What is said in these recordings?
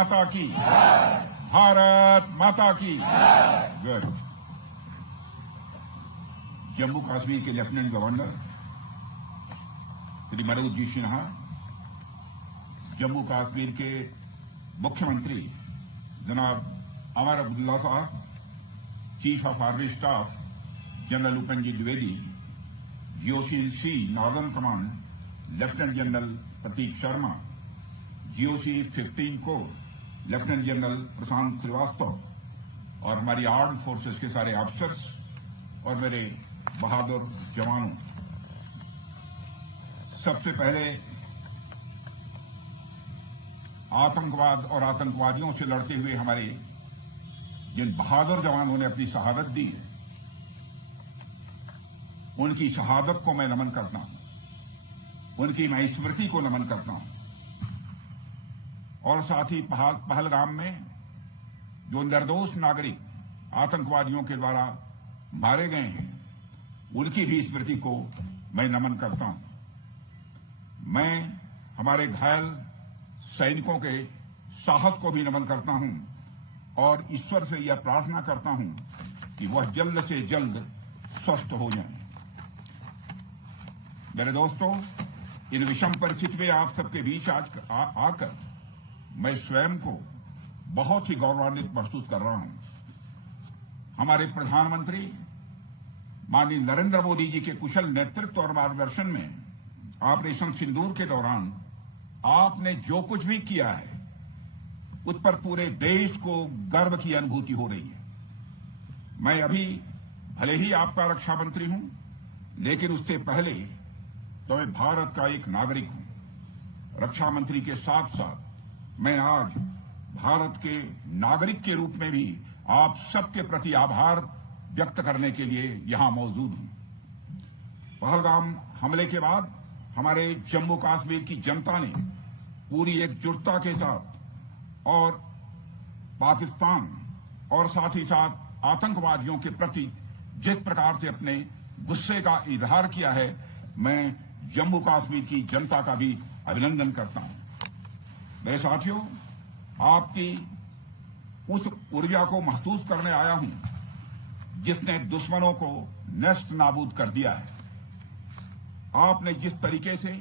माता की, भारत माता की। गुड। जम्मू कश्मीर के लेफ्टिनेंट गवर्नर श्री मनोज जी सिन्हा, जम्मू कश्मीर के मुख्यमंत्री जनाब अमर अब्दुल्ला साहब, chief of army staff general Upendra Dwivedi, GOC northern command lieutenant general Prateek Sharma, GOC 15 corps lieutenant general Prashant Srivastava और हमारी आर्म्ड फोर्सेस के सारे ऑफिसर्स और मेरे बहादुर जवानों, सबसे पहले आतंकवाद और आतंकवादियों से लड़ते हुए हमारे जिन बहादुर जवानों ने अपनी शहादत दी है, उनकी शहादत को मैं नमन करता हूं, उनकी मैं स्मृति को नमन करता हूं। और साथ ही पहलगाम में जो निर्दोष नागरिक आतंकवादियों के द्वारा मारे गए हैं, उनकी भी स्मृति को मैं नमन करता हूं। मैं हमारे घायल सैनिकों के साहस को भी नमन करता हूं और ईश्वर से यह प्रार्थना करता हूं कि वह जल्द से जल्द स्वस्थ हो जाएं। मेरे दोस्तों, इन विषम परिस्थिति में आप सबके बीच आज आकर मैं स्वयं को बहुत ही गौरवान्वित महसूस कर रहा हूं। हमारे प्रधानमंत्री माननीय नरेंद्र मोदी जी के कुशल नेतृत्व और मार्गदर्शन में ऑपरेशन सिंदूर के दौरान आपने जो कुछ भी किया है, उस पर पूरे देश को गर्व की अनुभूति हो रही है। मैं अभी भले ही आपका रक्षा मंत्री हूं, लेकिन उससे पहले तो मैं भारत का एक नागरिक हूं। रक्षा मंत्री के साथ साथ मैं आज भारत के नागरिक के रूप में भी आप सबके प्रति आभार व्यक्त करने के लिए यहां मौजूद हूं। पहलगाम हमले के बाद हमारे जम्मू कश्मीर की जनता ने पूरी एकजुटता के साथ और पाकिस्तान और साथ ही साथ आतंकवादियों के प्रति जिस प्रकार से अपने गुस्से का इजहार किया है, मैं जम्मू कश्मीर की जनता का भी अभिनंदन करता हूं। मेरे साथियों, आपकी उस ऊर्जा को महसूस करने आया हूं जिसने दुश्मनों को नष्ट नाबूद कर दिया है। आपने जिस तरीके से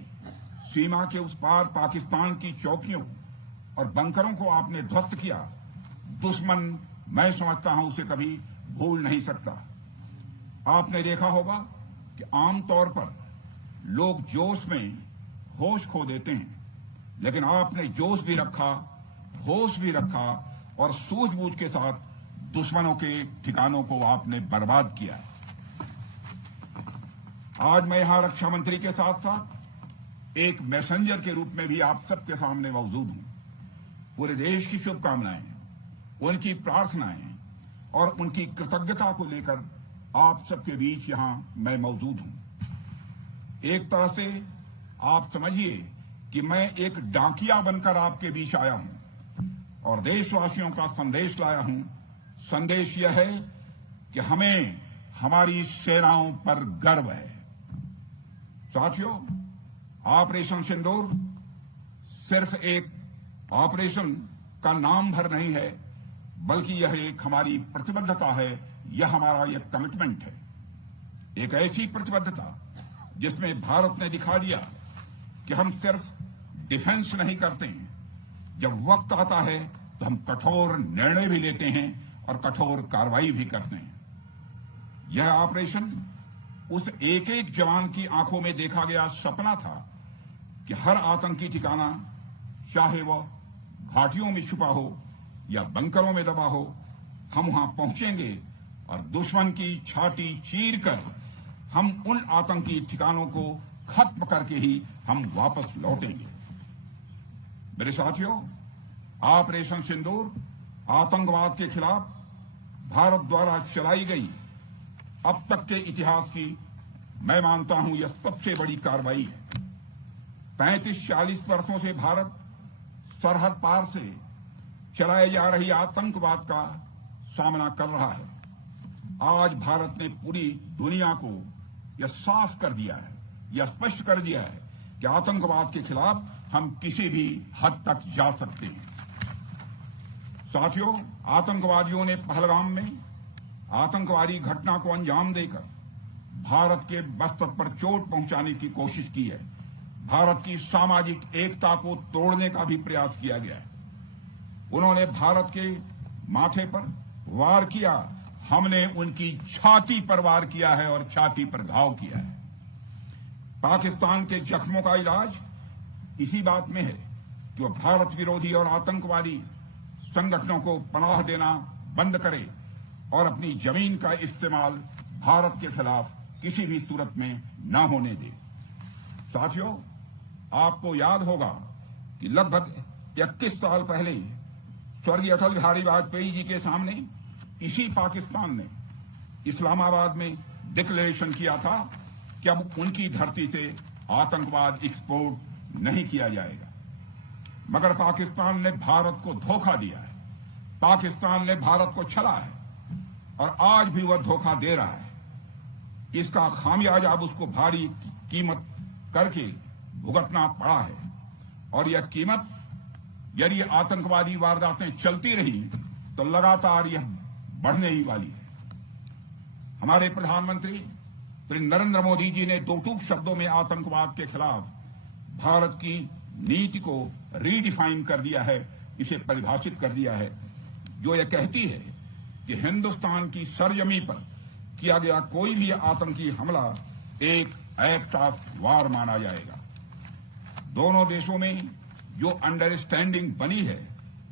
सीमा के उस पार पाकिस्तान की चौकियों और बंकरों को आपने ध्वस्त किया, दुश्मन मैं समझता हूं उसे कभी भूल नहीं सकता। आपने देखा होगा कि आमतौर पर लोग जोश में होश खो देते हैं, लेकिन आपने जोश भी रखा, होश भी रखा और सूझबूझ के साथ दुश्मनों के ठिकानों को आपने बर्बाद किया है। आज मैं यहां रक्षा मंत्री के साथ साथ एक मैसेंजर के रूप में भी आप सबके सामने मौजूद हूं। पूरे देश की शुभकामनाएं, उनकी प्रार्थनाएं और उनकी कृतज्ञता को लेकर आप सबके बीच यहां मैं मौजूद हूं। एक तरह से आप समझिए कि मैं एक डाकिया बनकर आपके बीच आया हूं और देशवासियों का संदेश लाया हूं। संदेश यह है कि हमें हमारी सेनाओं पर गर्व है। साथियों, ऑपरेशन सिंदूर सिर्फ एक ऑपरेशन का नाम भर नहीं है, बल्कि यह एक हमारी प्रतिबद्धता है, यह हमारा एक कमिटमेंट है। एक ऐसी प्रतिबद्धता जिसमें भारत ने दिखा दिया कि हम सिर्फ डिफेंस नहीं करते हैं, जब वक्त आता है तो हम कठोर निर्णय भी लेते हैं और कठोर कार्रवाई भी करते हैं। यह ऑपरेशन उस एक एक जवान की आंखों में देखा गया सपना था कि हर आतंकी ठिकाना, चाहे वह घाटियों में छुपा हो या बंकरों में दबा हो, हम वहां पहुंचेंगे और दुश्मन की छाती चीरकर हम उन आतंकी ठिकानों को खत्म करके ही हम वापस लौटेंगे। मेरे साथियों, ऑपरेशन सिंदूर आतंकवाद के खिलाफ भारत द्वारा चलाई गई अब तक के इतिहास की मैं मानता हूं यह सबसे बड़ी कार्रवाई है। 35-40 वर्षों से भारत सरहद पार से चलाए जा रही आतंकवाद का सामना कर रहा है। आज भारत ने पूरी दुनिया को यह साफ कर दिया है, यह स्पष्ट कर दिया है कि आतंकवाद के खिलाफ हम किसी भी हद तक जा सकते हैं। साथियों, आतंकवादियों ने पहलगाम में आतंकवादी घटना को अंजाम देकर भारत के मस्तक पर चोट पहुंचाने की कोशिश की है। भारत की सामाजिक एकता को तोड़ने का भी प्रयास किया गया है। उन्होंने भारत के माथे पर वार किया, हमने उनकी छाती पर वार किया है और छाती पर घाव किया है। पाकिस्तान के जख्मों का इलाज इसी बात में है कि वो भारत विरोधी और आतंकवादी संगठनों को पनाह देना बंद करे और अपनी जमीन का इस्तेमाल भारत के खिलाफ किसी भी सूरत में न होने दे। साथियों, आपको याद होगा कि लगभग 21 साल पहले स्वर्गीय अटल बिहारी वाजपेयी जी के सामने इसी पाकिस्तान ने इस्लामाबाद में डिक्लेरेशन किया था कि अब उनकी धरती से आतंकवाद एक्सपोर्ट नहीं किया जाएगा। मगर पाकिस्तान ने भारत को धोखा दिया है, पाकिस्तान ने भारत को छला है और आज भी वह धोखा दे रहा है। इसका खामियाजा अब उसको भारी कीमत करके भुगतना पड़ा है और यह कीमत यदि आतंकवादी वारदातें चलती रही तो लगातार यह बढ़ने ही वाली है। हमारे प्रधानमंत्री श्री नरेंद्र मोदी जी ने दो टूक शब्दों में आतंकवाद के खिलाफ भारत की नीति को रीडिफाइन कर दिया है, इसे परिभाषित कर दिया है, जो यह कहती है कि हिंदुस्तान की सरजमी पर किया गया कोई भी आतंकी हमला एक एक्ट ऑफ वार माना जाएगा। दोनों देशों में जो अंडरस्टैंडिंग बनी है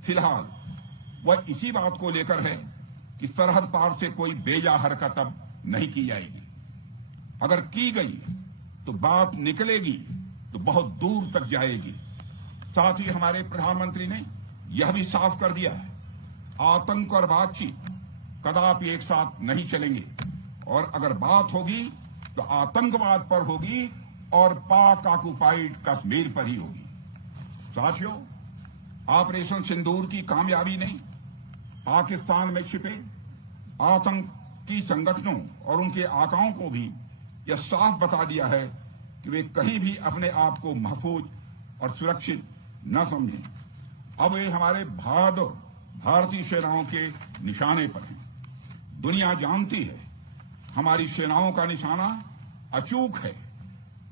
फिलहाल वह इसी बात को लेकर है कि सरहद पार से कोई बेजा हरकत अब नहीं की जाएगी। अगर की गई तो बात निकलेगी तो बहुत दूर तक जाएगी। साथ ही हमारे प्रधानमंत्री ने यह भी साफ कर दिया है, आतंक और बातचीत कदापि एक साथ नहीं चलेंगे और अगर बात होगी तो आतंकवाद पर होगी और पाक ऑक्युपाइड कश्मीर पर ही होगी। साथियों, ऑपरेशन सिंदूर की कामयाबी ने पाकिस्तान में छिपे आतंकी संगठनों और उनके आकाओं को भी यह साफ बता दिया है कि वे कहीं भी अपने आप को महफूज और सुरक्षित न समझें। अब वे हमारे बहादुर भारतीय सेनाओं के निशाने पर हैं। दुनिया जानती है हमारी सेनाओं का निशाना अचूक है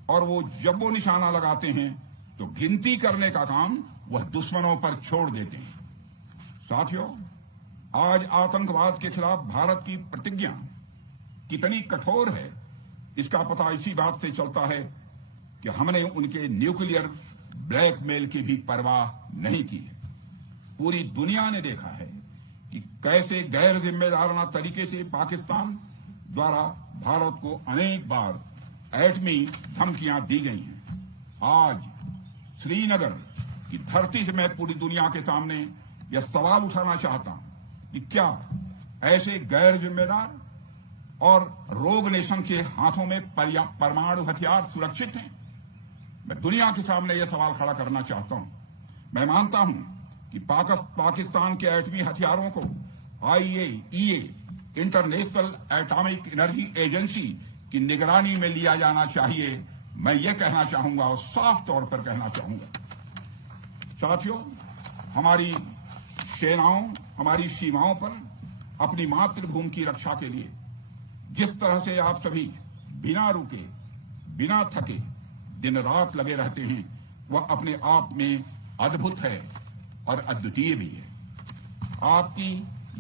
और वो जब वो निशाना लगाते हैं तो गिनती करने का काम वह दुश्मनों पर छोड़ देते हैं। साथियों, आज आतंकवाद के खिलाफ भारत की प्रतिज्ञा कितनी कठोर है इसका पता इसी बात से चलता है कि हमने उनके न्यूक्लियर ब्लैकमेल की भी परवाह नहीं की है। पूरी दुनिया ने देखा है कि कैसे गैर जिम्मेदाराना तरीके से पाकिस्तान द्वारा भारत को अनेक बार एटमी धमकियां दी गई हैं। आज श्रीनगर की धरती से मैं पूरी दुनिया के सामने यह सवाल उठाना चाहता हूं कि क्या ऐसे गैर जिम्मेदार और रोग नेशन के हाथों में परमाणु हथियार सुरक्षित हैं? मैं दुनिया के सामने यह सवाल खड़ा करना चाहता हूं। मैं मानता हूं कि पाकिस्तान के एटमी हथियारों को IAEA international atomic energy agency की निगरानी में लिया जाना चाहिए। मैं ये कहना चाहूंगा और साफ तौर पर कहना चाहूंगा। साथियों, हमारी सेनाओं हमारी सीमाओं पर अपनी मातृभूमि की रक्षा के लिए जिस तरह से आप सभी बिना रुके बिना थके दिन रात लगे रहते हैं वह अपने आप में अद्भुत है और अद्वितीय भी है। आपकी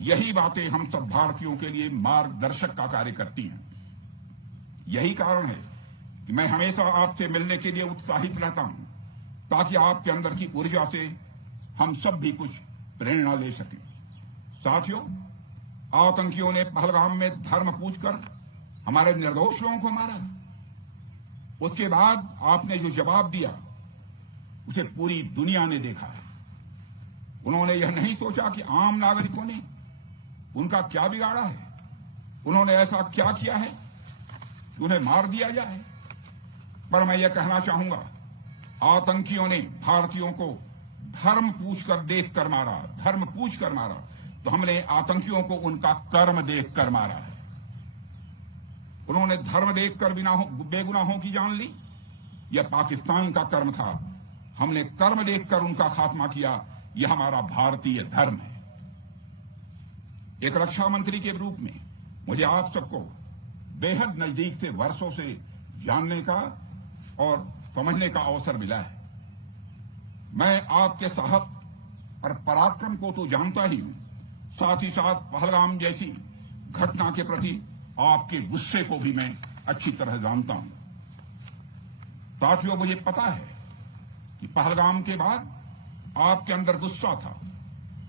यही बातें हम सब भारतीयों के लिए मार्गदर्शक का कार्य करती हैं। यही कारण है कि मैं हमेशा आपसे मिलने के लिए उत्साहित रहता हूं ताकि आपके अंदर की ऊर्जा से हम सब भी कुछ प्रेरणा ले सकें। साथियों, आतंकियों ने पहलगाम में धर्म पूछकर हमारे निर्दोष लोगों को मारा। उसके बाद आपने जो जवाब दिया उसे पूरी दुनिया ने देखा है। उन्होंने यह नहीं सोचा कि आम नागरिकों ने उनका क्या बिगाड़ा है, उन्होंने ऐसा क्या किया है कि उन्हें मार दिया जाए। पर मैं यह कहना चाहूंगा, आतंकियों ने भारतीयों को धर्म पूछकर देखकर मारा, धर्म पूछकर मारा, तो हमने आतंकियों को उनका कर्म देखकर मारा है। उन्होंने धर्म देखकर बेगुनाहों की जान ली, यह पाकिस्तान का कर्म था। हमने कर्म देखकर उनका खात्मा किया, यह हमारा भारतीय धर्म है। एक रक्षा मंत्री के रूप में मुझे आप सबको बेहद नजदीक से वर्षों से जानने का और समझने का अवसर मिला है। मैं आपके साहस और पराक्रम को तो जानता ही हूं, साथ ही साथ पहलगाम जैसी घटना के प्रति आपके गुस्से को भी मैं अच्छी तरह जानता हूं। साथियों, मुझे पता है कि पहलगाम के बाद आपके अंदर गुस्सा था,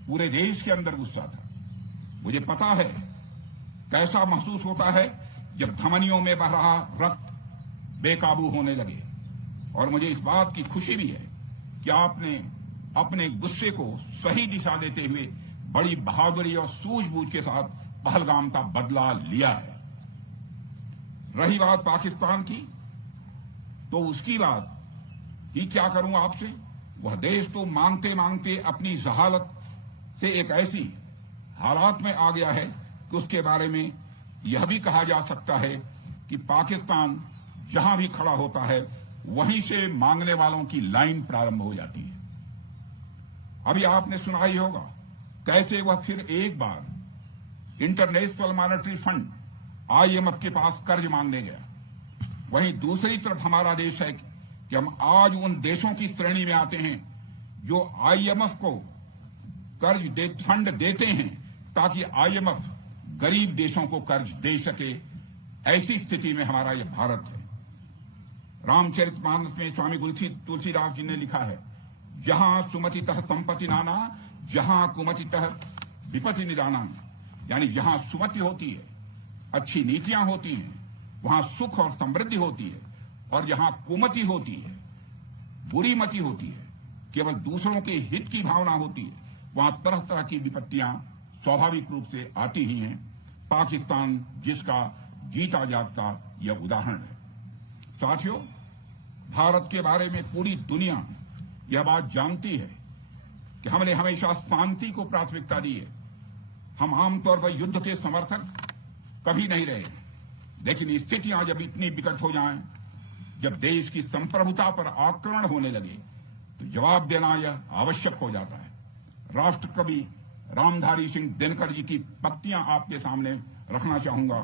पूरे देश के अंदर गुस्सा था। मुझे पता है कैसा महसूस होता है जब धमनियों में बह रहा रक्त बेकाबू होने लगे, और मुझे इस बात की खुशी भी है कि आपने अपने गुस्से को सही दिशा देते हुए बड़ी बहादुरी और सूझबूझ के साथ पहलगाम का बदला लिया है। रही बात पाकिस्तान की, तो उसकी बात ही क्या करूं आपसे। वह देश तो मांगते मांगते अपनी जहालत से एक ऐसी हालात में आ गया है कि उसके बारे में यह भी कहा जा सकता है कि पाकिस्तान जहां भी खड़ा होता है वहीं से मांगने वालों की लाइन प्रारंभ हो जाती है। अभी आपने सुना ही होगा कैसे वह फिर एक बार इंटरनेशनल मॉनेटरी फंड IMF के पास कर्ज मांगने गया। वहीं दूसरी तरफ हमारा देश है कि हम आज उन देशों की श्रेणी में आते हैं जो IMF को फंड देते हैं ताकि IMF गरीब देशों को कर्ज दे सके। ऐसी स्थिति में हमारा यह भारत है। रामचरितमानस में स्वामी तुलसीदास जी ने लिखा है, जहां सुमतितः संपत्ति नाना, जहां कुमतितः विपत्ति निदाना। यानी जहां सुमति होती है, अच्छी नीतियां होती हैं, वहां सुख और समृद्धि होती है, और जहां कुमति होती है, बुरी मति होती है, केवल दूसरों के हित की भावना होती है, वहां तरह तरह की विपत्तियां स्वाभाविक रूप से आती ही हैं। पाकिस्तान जिसका जीता जागता यह उदाहरण है। साथियों, भारत के बारे में पूरी दुनिया यह बात जानती है कि हमने हमेशा शांति को प्राथमिकता दी है। हम आमतौर पर युद्ध के समर्थक कभी नहीं रहे, लेकिन स्थितियां जब इतनी विकट हो जाएं, जब देश की संप्रभुता पर आक्रमण होने लगे, तो जवाब देना यह आवश्यक हो जाता है। राष्ट्र कवि रामधारी सिंह दिनकर जी की पंक्तियां आपके सामने रखना चाहूंगा।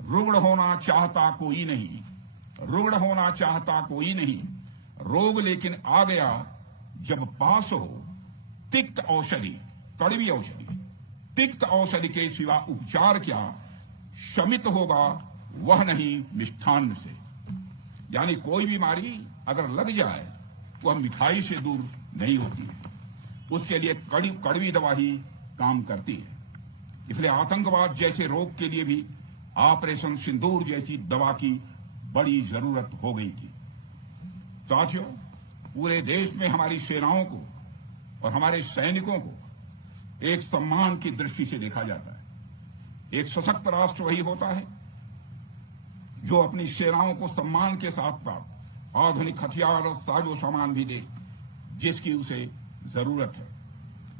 रुग्ण होना चाहता कोई नहीं, रुग्ण होना चाहता कोई नहीं, रोग लेकिन आ गया जब पास हो तिक्त औषधि, कड़वी औषधि। तिक्त औषधि के सिवा उपचार क्या, शमित होगा वह नहीं मिष्ठान्न से। यानी कोई बीमारी अगर लग जाए तो वह मिठाई से दूर नहीं होती है, उसके लिए कड़वी दवा ही काम करती है। इसलिए आतंकवाद जैसे रोग के लिए भी ऑपरेशन सिंदूर जैसी दवा की बड़ी जरूरत हो गई थी। साथियों, पूरे देश में हमारी सेनाओं को और हमारे सैनिकों को एक सम्मान की दृष्टि से देखा जाता है। एक सशक्त राष्ट्र वही होता है जो अपनी सेनाओं को सम्मान के साथ साथ आधुनिक हथियार और साजो सामान भी दे जिसकी उसे जरूरत है।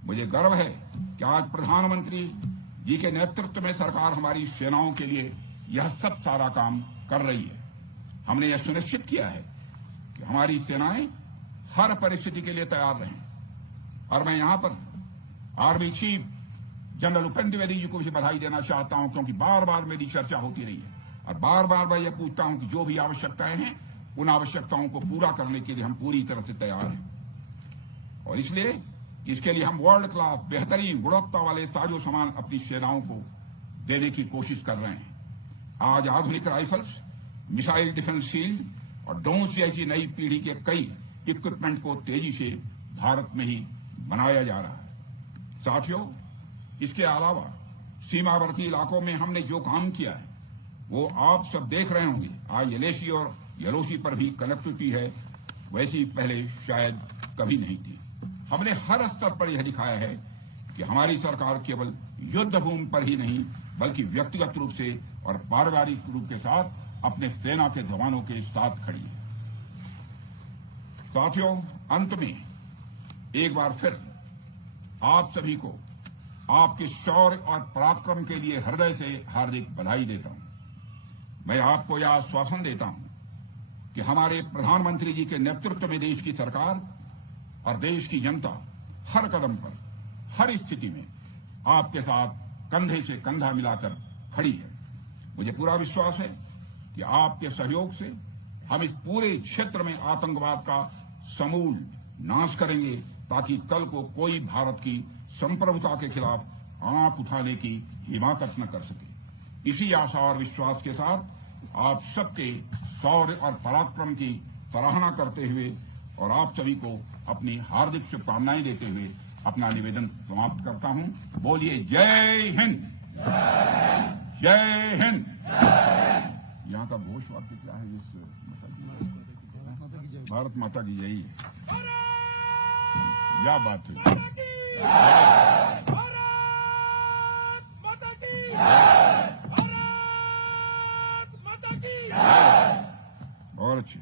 मुझे गर्व है कि आज प्रधानमंत्री जी के नेतृत्व में सरकार हमारी सेनाओं के लिए यह सब सारा काम कर रही है। हमने यह सुनिश्चित किया है कि हमारी सेनाएं हर परिस्थिति के लिए तैयार रहें। और मैं यहां पर army chief general Upendra Dwivedi ji को भी बधाई देना चाहता हूं, क्योंकि बार बार मेरी चर्चा होती रही है और बार बार मैं यह पूछता हूं कि जो भी आवश्यकताएं हैं उन आवश्यकताओं को पूरा करने के लिए हम पूरी तरह से तैयार हैं। और इसलिए इसके लिए हम वर्ल्ड क्लास बेहतरीन गुणवत्ता वाले साजो सामान अपनी सेनाओं को देने की कोशिश कर रहे हैं। आज आधुनिक राइफल्स, मिसाइल डिफेंस शील्ड और ड्रोन्स जैसी नई पीढ़ी के कई इक्विपमेंट को तेजी से भारत में ही बनाया जा रहा है। साथियों, इसके अलावा सीमावर्ती इलाकों में हमने जो काम किया है वो आप सब देख रहे होंगे। आज LAC और LOC पर भी कनेक्टिविटी है, वैसी पहले शायद कभी नहीं थी। हमने हर स्तर पर यह दिखाया है कि हमारी सरकार केवल युद्ध भूमि पर ही नहीं बल्कि व्यक्तिगत रूप से और पारिवारिक रूप के साथ अपने सेना के जवानों के साथ खड़ी है। साथियों, अंत में एक बार फिर आप सभी को आपके शौर्य और पराक्रम के लिए हृदय से हार्दिक बधाई देता हूं। मैं आपको यह आश्वासन देता हूं कि हमारे प्रधानमंत्री जी के नेतृत्व में देश की सरकार और देश की जनता हर कदम पर, हर स्थिति में आपके साथ कंधे से कंधा मिलाकर खड़ी है। मुझे पूरा विश्वास है कि आपके सहयोग से हम इस पूरे क्षेत्र में आतंकवाद का समूल नाश करेंगे, ताकि कल को कोई भारत की संप्रभुता के खिलाफ आंख उठाने की हिमाकत न कर सके। इसी आशा और विश्वास के साथ आप सबके शौर्य और पराक्रम की सराहना करते हुए और आप सभी को अपनी हार्दिक शुभकामनाएं देते हुए अपना निवेदन समाप्त करता हूं। बोलिए जय हिंद, जय हिंद। यहाँ का घोष वाक्य क्या है? इस भारत माता की जय है। क्या बात है। और अच्छी